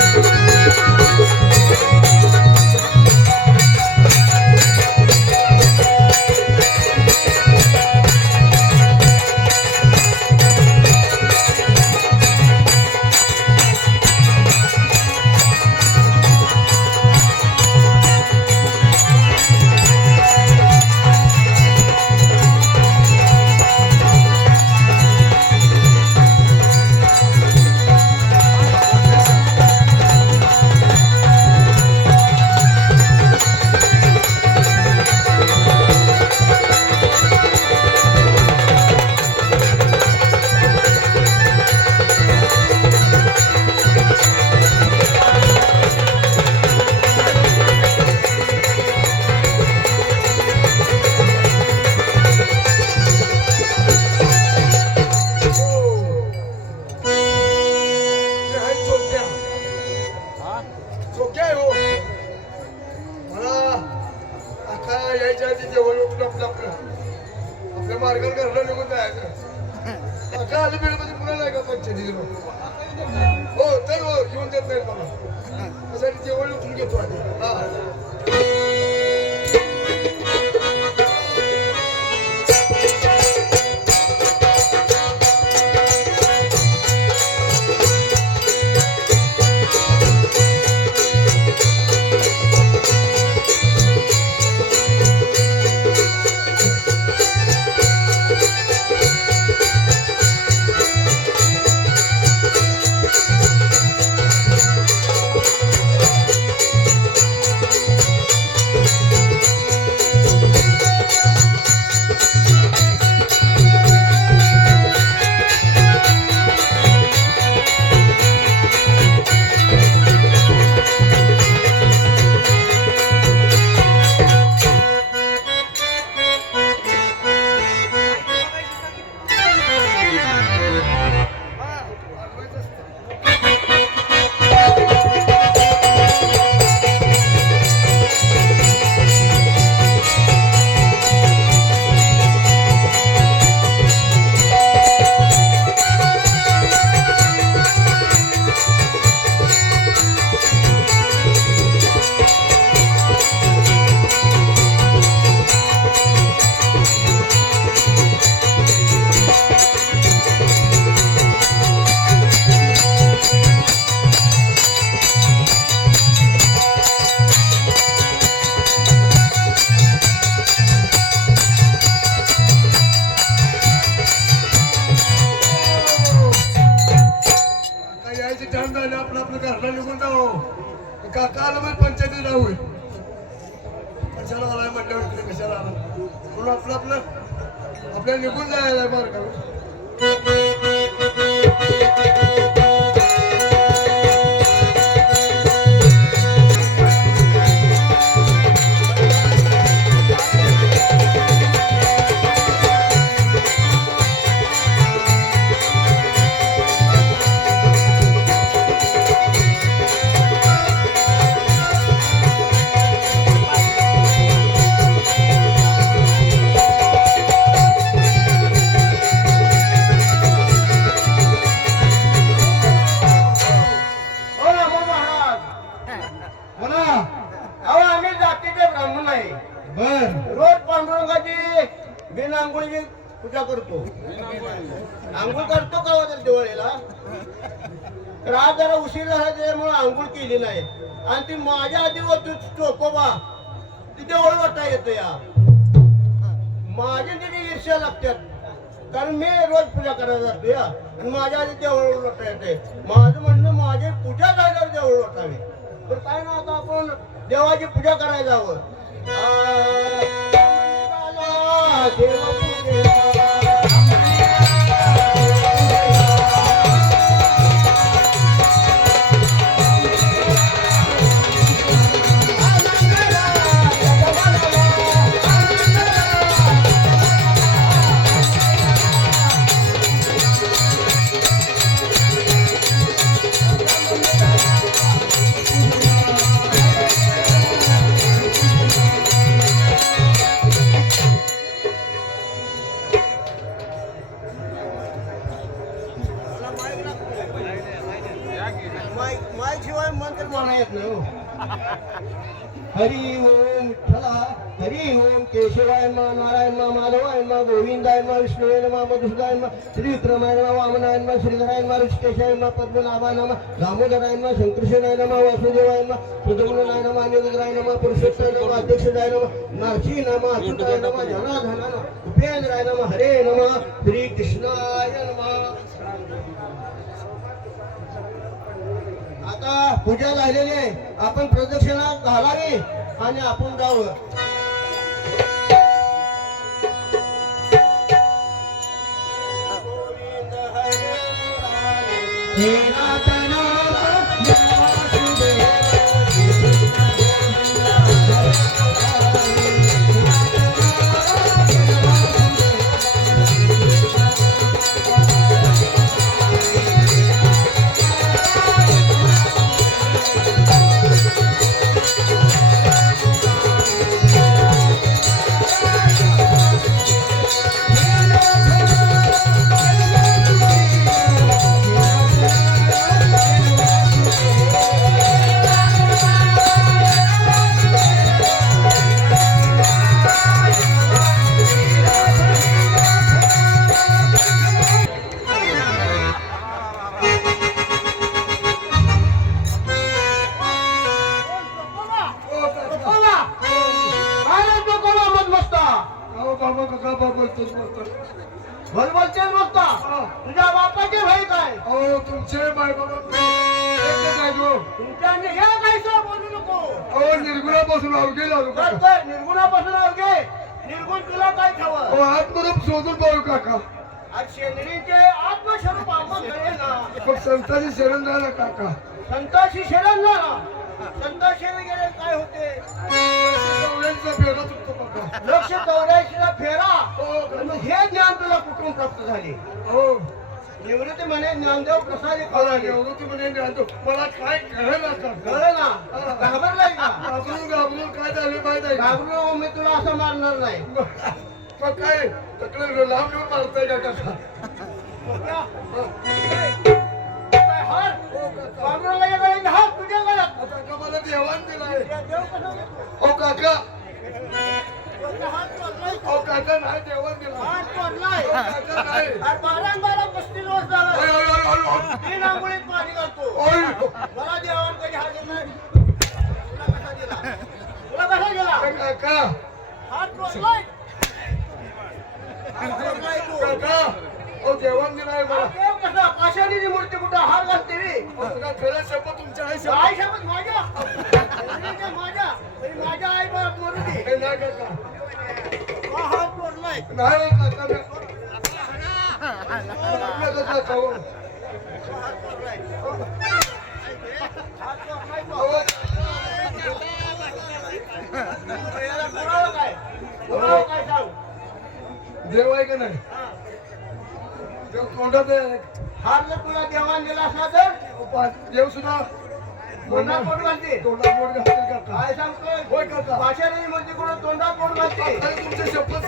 ते आता यायच्या आधी जेवण उठलं आपलं आपलं. आपल्या मार्गावर घरला निघून जायचं. आता आलं बिल म्हणजे पुन्हा नाही का पंचायती हो तर हो येऊन देत नाही मला. त्यासाठी जेवण उठून घेतो आधी. हा. का काल मग पंचायतीत राहू कशाला आलाय म्हटल्यावर तिथे कशाला आला? म्हणून आपलं आपलं आपल्याला निघून जायला बरं का आंघोळ दिवाळीला तर आज जरा उशीर झाला त्याच्यामुळे आंघोळ केली नाही आणि ती माझ्या आधी होती चोकोबा ती देवळ वाटा येतो या माझी तिथे ईर्ष्या लागतात कारण मी रोज पूजा करायला जातो या आणि माझ्या आधी देवळ लोटा येते माझं म्हणणं माझी पूजा झाल्यावर देवळ लोटावे तर काय ना आता आपण देवाची पूजा करायला हवं आ, मंत्र म्हणा येत नाही हो. हरी ओम विठ्ठला हरी ओम केशवाय मा नारायण मा माधवाय मा गोविंदाय मा विष्णुवे मा मधुसूदाय मा श्री विक्रमाय मा वामनाय मा श्रीधराय मा ऋषिकेशाय मा पद्मनाभाय नमा दामोदराय मा शंकरशेनाय नमा वासुदेवाय मा सुदमुनाय नमा निरुद्राय नमा पुरुषोत्तराय नमा अध्यक्षदाय नमा नरसी नमा अच्युताय नम जनाधना उपेंद्राय नमा हरे नमा श्री कृष्णाय नमा आता पूजा लागलेली आहे. आपण प्रदक्षिणा घालावी आणि आपण जावं गोविंद निर्गुणापासून अवघे निर्गुणापासून निर्गुण तुला काय ठावं अहो आत्मरूप शोधून पाहू काका. शेंद्रीचे आत्मस्वरूप आपण मग संतांची शरण झाला काका. संताशी शरण ना संताशी गेले काय होते? फेरा काका. लक्ष चौऱ्याऐंशीला फेरा. हो हे ज्ञान तुला कुठून प्राप्त झाले? हो. निवृत्ती म्हणे ज्ञानदेव प्रसाद मला एवढं तू म्हणे राहतो मला काय कळलं कळलं ना घाबरलाय का? घाबरून घाबरून काय झालं का? घाबरू मी तुला असं मारणार नाही. मग काय? तक्रार लांब येऊन मारताय का. आता काका मला देवान दिलाय? कसं? ओ काका काका नाही देवान दिला हात तोडलाय. ओ काका नाही अरे बारा न बारा पस्तीस वर्ष ओय, झालं. ओय, ओय, ओय, ओय. तीन आंघोळीत पाणी घालतो. ओय. मला देवान कधी हात दिला नाही. तुला कसा दिला? तुला कसा दिला? ओ काका हात तोडलाय. हात तोडलाय तू. काका ओ देवान दिलाय मला देव कसा? पाषाणीची मूर्ती कुठं हार घालते काका खरं शपथ तुमच्या आई शपथ शपथ माझ्या माझ्या माझ्या आई बाप मरू दे हे नाही काका हात तोडलाय नाही काका अहो, देव आहे का नाही देव तोंडात आहे हार जर तुला देवान दिला असला तर ओ, देव सुद्धा तोंडात पोट घालते. तोंडात बोट घालतील काका काय सांगतोय? होय काका. पाषाणी मूर्ती कुठं तोंडात पोट घालते. आणि तुमची शपथ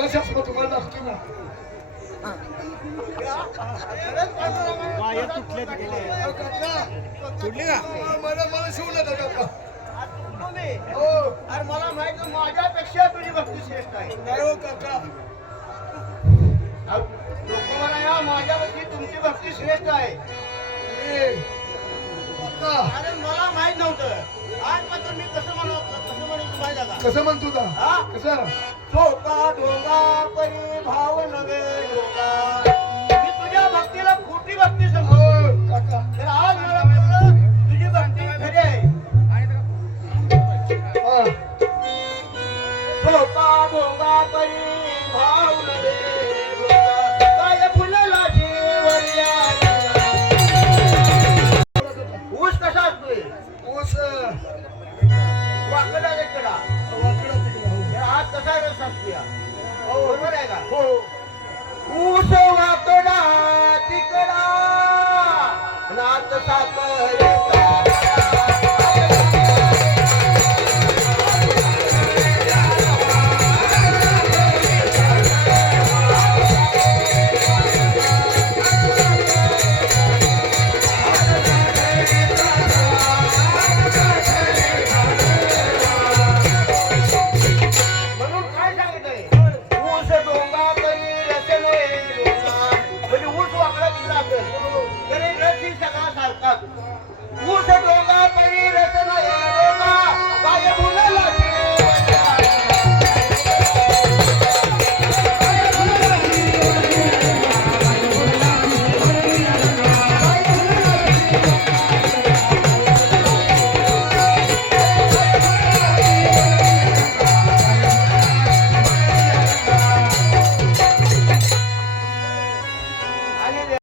माझा शास्त्र तुम्हाला लागतो ना अहो, काका अहो, मला मला शिवू नका काका हो. अरे मला माहीत माझ्यापेक्षा तुझी भक्ती श्रेष्ठ आहे. नाही हो काका. लोक म्हणा या तुमची भक्ती श्रेष्ठ आहे. अरे मला माहीत नव्हतं. आज मात्र मी कसं म्हणू कसं म्हणू माहिती कसं म्हणतो का हा? कसं? चोका ढोंगा परी भाव नवे ढोंगा मी तुझ्या भक्तीला खोटी भक्ती समजतो आका तर आज मला बरोबर आहे का? हो. ऊस वाकडा तिकडा. नात सात